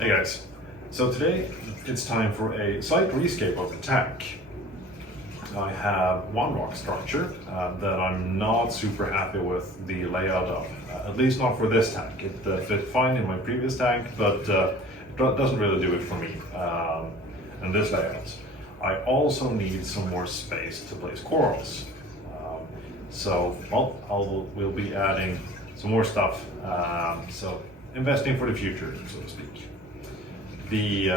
Hey guys, so today it's time for a slight rescape of the tank. I have one rock structure that I'm not super happy with the layout of, at least not for this tank. It fit fine in my previous tank, but it doesn't really do it for me in this layout. I also need some more space to place corals. We'll be adding some more stuff, so investing for the future, so to speak. The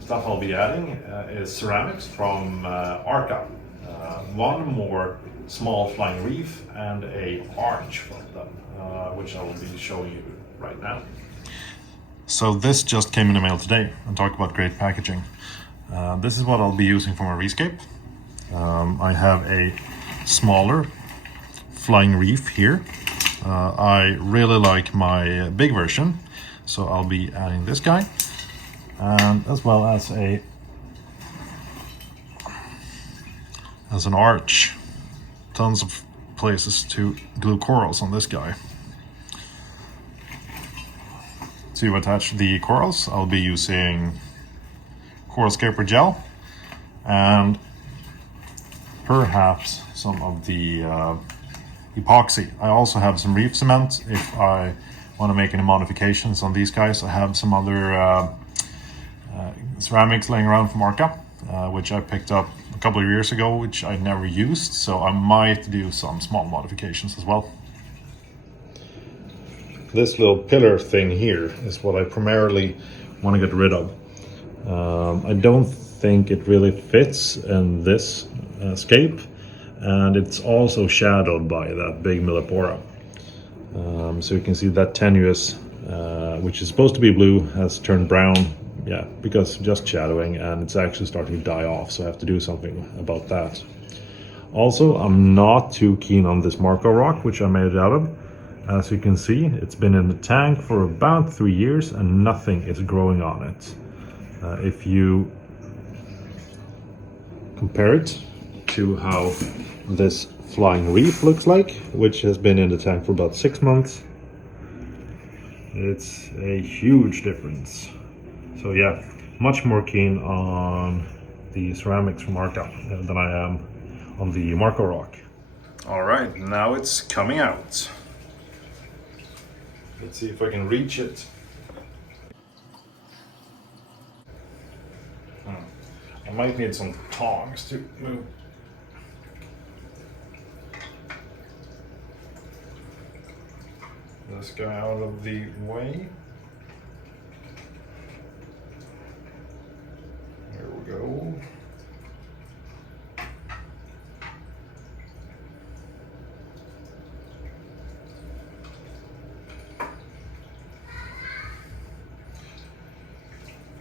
stuff I'll be adding is ceramics from Arka. One more small flying reef and a arch from them, which I will be showing you right now. So this just came in the mail today, and talk about great packaging. This is what I'll be using for my rescape. I have a smaller flying reef here. I really like my big version, so I'll be adding this guy. And as well as an arch. Tons of places to glue corals on this guy. To attach the corals, I'll be using coral scraper gel and perhaps some of the epoxy. I also have some reef cement if I want to make any modifications on these guys. I have some other ceramics laying around from Arka, which I picked up a couple of years ago, which I never used, so I might do some small modifications as well. This little pillar thing here is what I primarily want to get rid of. I don't think it really fits in this scape, and it's also shadowed by that big millipora. So you can see that tenuous, which is supposed to be blue, has turned brown. Yeah, because just shadowing, and it's actually starting to die off, so I have to do something about that. Also, I'm not too keen on this Marco rock, which I made it out of. As you can see, it's been in the tank for about 3 years and nothing is growing on it. If you compare it to how this flying reef looks like, which has been in the tank for about 6 months, it's a huge difference. So yeah, much more keen on the ceramics from Arka than I am on the Marco rock. All right, now it's coming out. Let's see if I can reach it. I might need some tongs to move. This guy out of the way. There we go.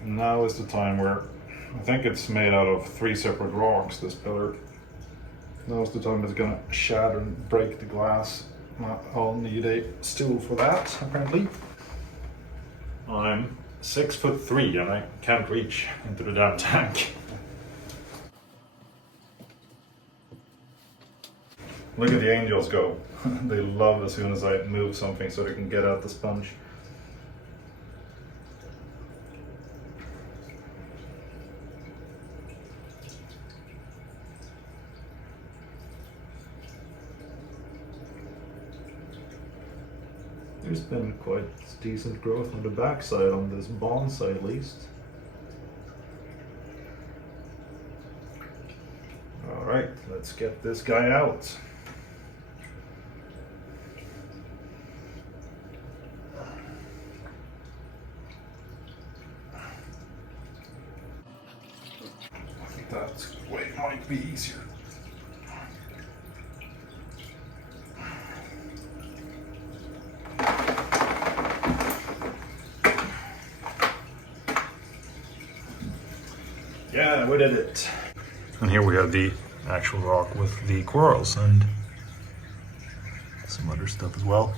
Now is the time where I think it's made out of 3 separate rocks, this pillar. Now is the time it's gonna shatter and break the glass. I'll need a stool for that, apparently. I'm 6'3" and I can't reach into the damn tank. Look at the angels go. They love as soon as I move something so they can get out the sponge. There's been quite decent growth on the backside on this bonsai at least. Alright, let's get this guy out. I think that way might be easier. Yeah, we did it. And here we have the actual rock with the corals and some other stuff as well.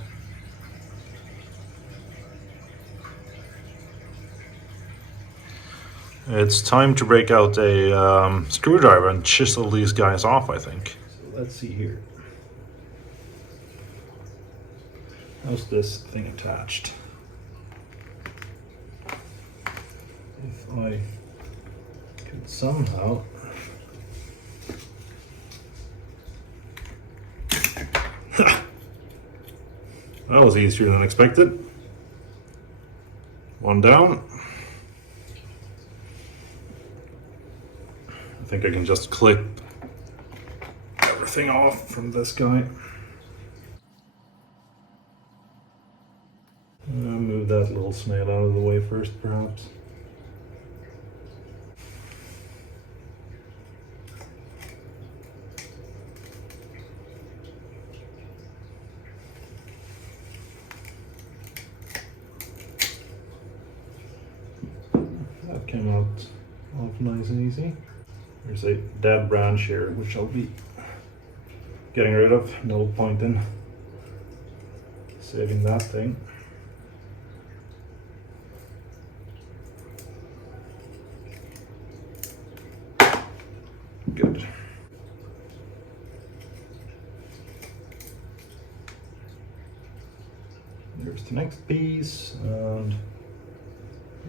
It's time to break out a screwdriver and chisel these guys off, I think. So let's see here. How's this thing attached? I could somehow that was easier than expected. One down. I think I can just clip everything off from this guy. Move that little snail out of the way first, perhaps. That came out off nice and easy. There's a dead branch here, which I'll be getting rid of. No point in saving that thing. Good. There's the next piece, and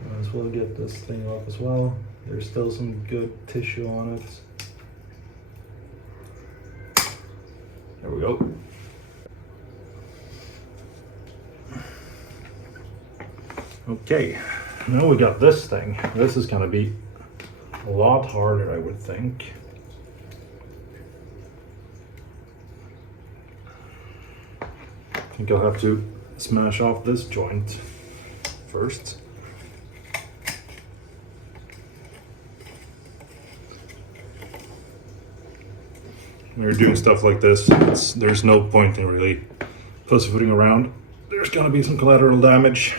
might as well get this thing off as well. There's still some good tissue on it. There we go. Okay, now we got this thing. This is gonna be a lot harder, I would think. I think I'll have to smash off this joint first. When you're doing stuff like this, there's no point in really pussyfooting around. There's gonna be some collateral damage.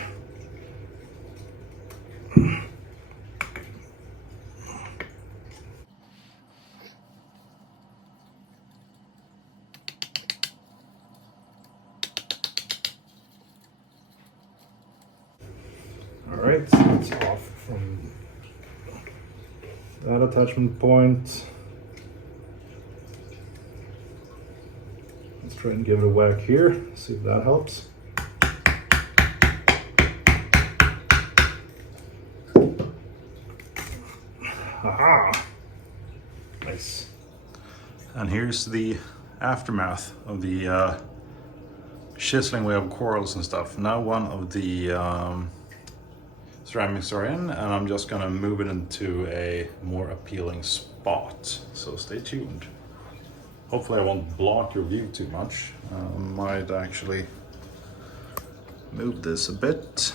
Alright, so it's off from that attachment point. Let's try and give it a whack here, see if that helps. Aha! Nice. And here's the aftermath of the chiseling way of corals and stuff. Now one of the ceramics are in, and I'm just gonna move it into a more appealing spot. So stay tuned. Hopefully I won't block your view too much. Might actually move this a bit.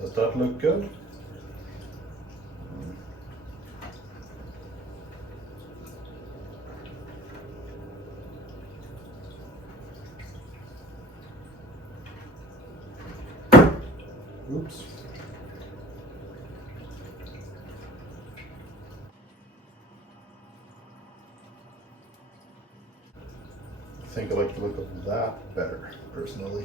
Does that look good? Oops. I think I like the look of that better, personally.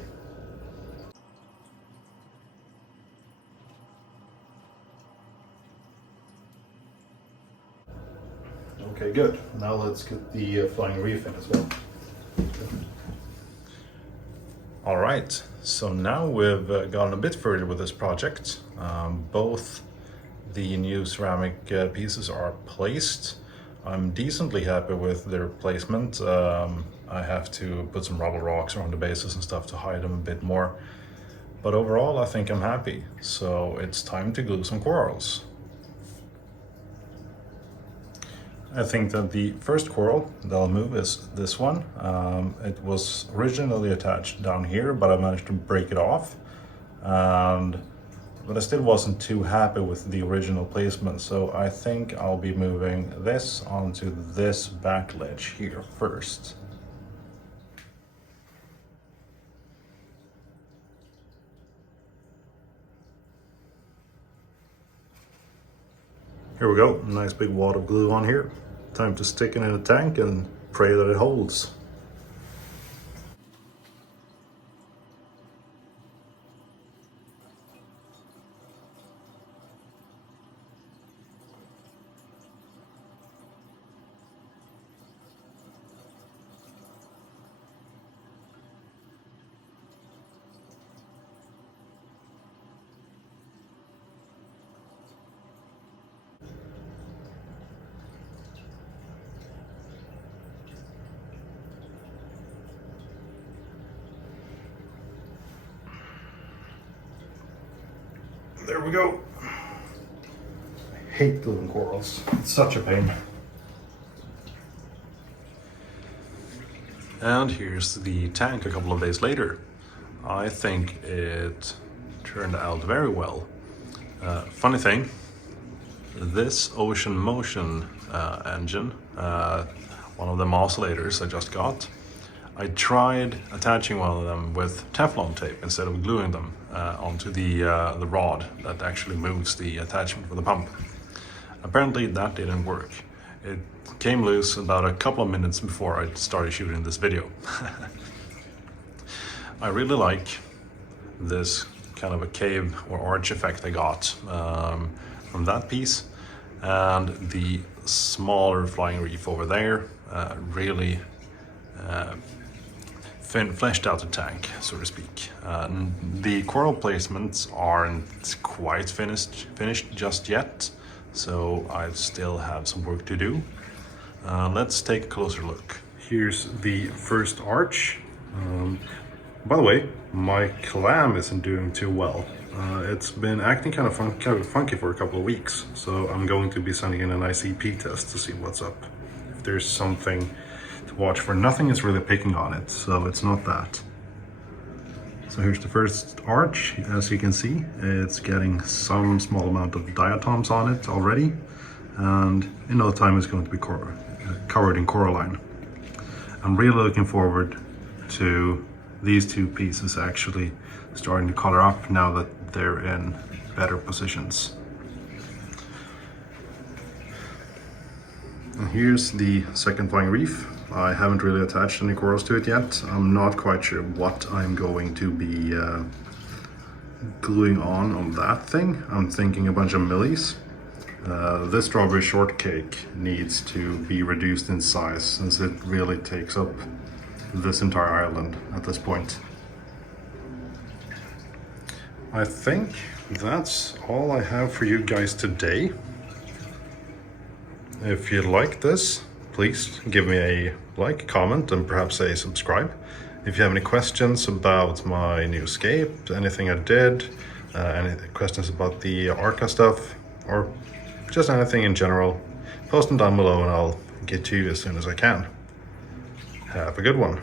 Okay, good. Now let's get the flying reef in as well. All right, so now we've gotten a bit further with this project. Both the new ceramic pieces are placed. I'm decently happy with their placement. I have to put some rubble rocks around the bases and stuff to hide them a bit more. But overall, I think I'm happy. So it's time to glue some corals. I think that the first coral that I'll move is this one. It was originally attached down here, but I managed to break it off. But I still wasn't too happy with the original placement, so I think I'll be moving this onto this back ledge here first. Here we go, nice big wad of glue on here. Time to stick it in a tank and pray that it holds. There we go. I hate gluing corals. It's such a pain. And here's the tank a couple of days later. I think it turned out very well. Funny thing, this Ocean Motion engine, one of the oscillators I just got, I tried attaching one of them with Teflon tape instead of gluing them onto the rod that actually moves the attachment for the pump. Apparently that didn't work. It came loose about a couple of minutes before I started shooting this video. I really like this kind of a cave or arch effect I got from that piece, and the smaller flying reef over there really fleshed out the tank, so to speak. The coral placements aren't quite finished just yet, so I still have some work to do. Let's take a closer look. Here's the first arch. By the way, my clam isn't doing too well. It's been acting kind of funky for a couple of weeks, so I'm going to be sending in an ICP test to see what's up. If there's something to watch for. Nothing is really picking on it, so it's not that. So here's the first arch. As you can see, it's getting some small amount of diatoms on it already, and in no time it's going to be covered in coralline. I'm really looking forward to these two pieces actually starting to color up now that they're in better positions. And here's the second flying reef. I haven't really attached any corals to it yet. I'm not quite sure what I'm going to be gluing on that thing. I'm thinking a bunch of millies. This strawberry shortcake needs to be reduced in size since it really takes up this entire island at this point. I think that's all I have for you guys today. If you like this, please give me a like, comment, and perhaps a subscribe. If you have any questions about my new escape, anything I did, any questions about the Arka stuff, or just anything in general, post them down below and I'll get to you as soon as I can. Have a good one.